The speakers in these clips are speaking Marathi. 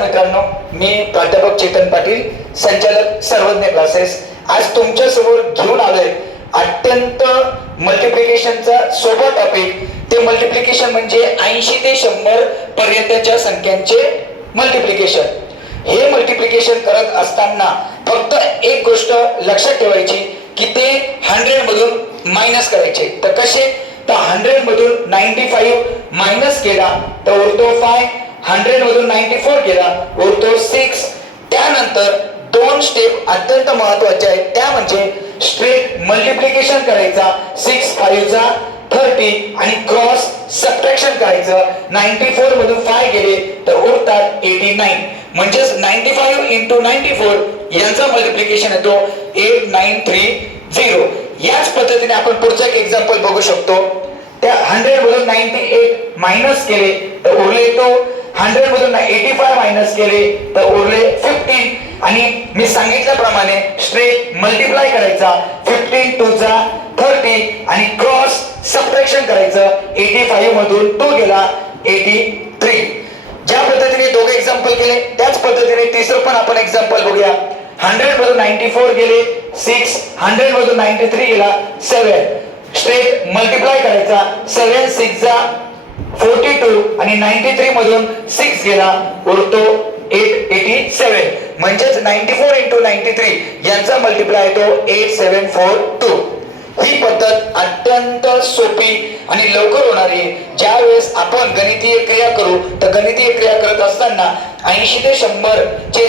मित्रांनो, मी प्राध्यापक चेतन पाटील, संचालक सर्वज्ञ क्लासेस. आज तुमच्या समोर घेऊन आलोय अत्यंत मल्टिप्लिकेशनचा सोपा टॉपिक. ते मल्टिप्लिकेशन म्हणजे 80 ते 100 पर्यंतच्या संख्यांचे मल्टिप्लिकेशन. हे मल्टिप्लिकेशन करत असताना फक्त एक गोष्ट लक्षात ठेवायची की ते 100 मधून मायनस करायचे. तर कसे? तर 100 मधून 95 मायनस केला तर उरतो 5. 100 मधून 94 केला उरतो 6. त्यानंतर दोन स्टेप अत्यंत महत्वाचे आहेत, त्या म्हणजे स्ट्रेट मल्टिप्लिकेशन करायचा. 6 5 चा 30 आणि क्रॉस सबट्रॅक्शन करायचं. 94 मधून 5 गेले तर उरतात 89. म्हणजेच 95 into 94 यांचा मल्टिप्लिकेशन येतो 8930. याच पद्धतीने आपण पुढचा एक एक्झाम्पल बघू शकतो. त्या 100 मधून 98 मायनस केले तर उरले तो 100 मधून 85 मायनस केले तर उरले 15. आणि मी सांगितल्याप्रमाणे स्ट्रेट मल्टिप्लाय करायचा. 15 2 चा 30 आणि क्रॉस सबट्रॅक्शन करायचं. 85 मधून 2 गेला 83. ज्या पद्धतीने दोघे एक्झाम्पल केले त्याच पद्धतीने तिसरं पण आपण एक्झाम्पल बघूया. 100 मधून 94 गेले 6. 100 मधून 93 गेला 7. स्ट्रेट मल्टिप्लाय करायचा. 7 6 चा 42 आणि 93 मधून 6 गेला उरतो 887. म्हणजेच 94 into 93 यांचा मल्टिप्लाय येतो 8742. ही पद्धत अत्यंत सोपी आणि लवकर होणारी. ज्या वेळेस आपण गणितीय क्रिया करू तर गणितीय क्रिया करत असताना 80 ते 100 चे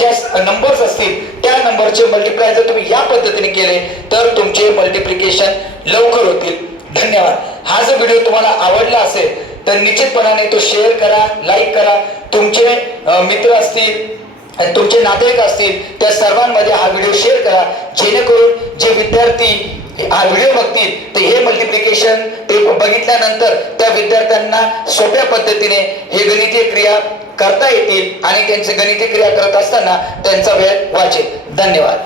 जास्त नंबर्स असतील त्या नंबरचे मल्टिप्लाय जर तुम्ही या पद्धतीने केले तर तुमचे मल्टिप्लिकेशन लवकर होतील. धन्यवाद. हा जर व्हिडिओ तुम्हाला आवडला असेल तर निश्चितपणाने तो शेअर करा, लाईक करा. तुमचे मित्र असतील, तुमचे नातेवाईक असतील त्या सर्वांमध्ये हा व्हिडिओ शेअर करा, जेणेकरून जे विद्यार्थी हा व्हिडिओ बघतील ते हे मल्टिप्लिकेशन ते बघितल्यानंतर त्या विद्यार्थ्यांना सोप्या पद्धतीने हे गणितीय क्रिया करता येतील आणि त्यांचे गणितीय क्रिया करत असताना त्यांचा वेळ वाचेल. धन्यवाद.